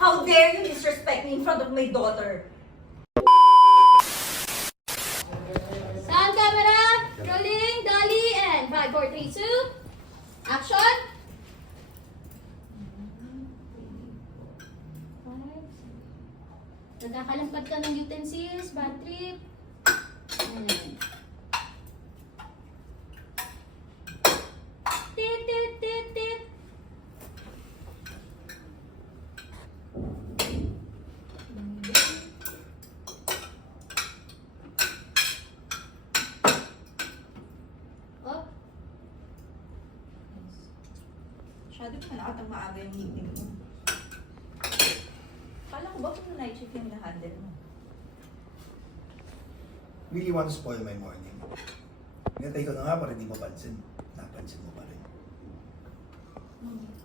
How dare you disrespect me in front of my daughter? Sound camera, rolling, dolly, and 5, 4, 3, 2, action! 5. Nagkakalampad ka ng utensils, bad trip. Tit, tit, tit, tit. Oh. Masyado pa nakatang maaga yung meeting mo. Kala ko ba kung night shift yung na-handle mo? Really want to spoil my morning. Hinatay ko na nga para di mapansin. Napansin mo pa rin. Please.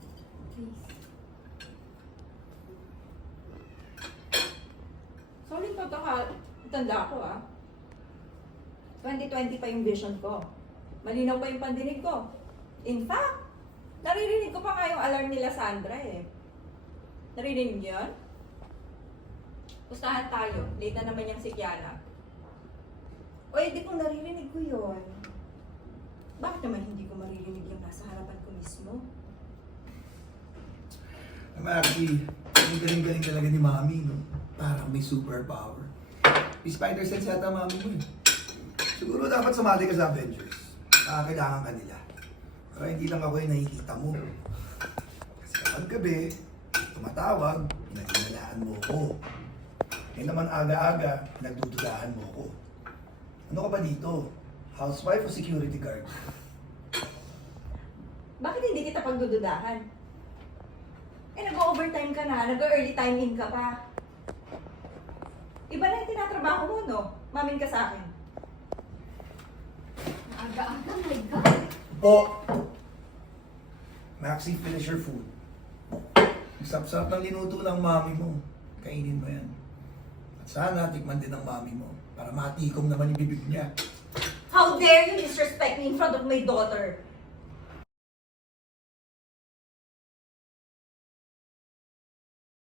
Sorry pa ito ka. Tanda ko 2020 pa yung vision ko. Malinaw pa yung pandinig ko. In fact, naririnig ko pa nga yung alarm nila Sandra eh. Naririnig niyo yun? Pustahan tayo. Late na naman yung si Kiana. O di kung naririnig ko yun, bakit naman hindi ko maririnig yung nasa harapan ko mismo? Actually, ang galing-galing talaga ni Mami, no? Parang may superpower. May spider sense yata Mami mo eh. Siguro dapat sumali ka sa Avengers. Kailangan ka nila. Pero hindi lang ako yung nakikita mo. Kasi kapag gabi, tumatawag, pinagdinalaan mo ko. Ngayon naman aga-aga, pinagdududahan mo ko. Ano ka ba dito? Housewife o security guard? Bakit hindi kita pagdududahan? Nag-overtime ka na, nag-early time in ka pa. Iba na yung tinatrabaho mo, no? Mamin ka sa akin. Aga-aga, my God. Po! Maxi, finish your food. Ang sarap-sarap ng linuto ng mami mo. Kainin mo yan. At sana tikman din ng mami mo para matikom naman yung bibig niya. How dare you disrespect me in front of my daughter?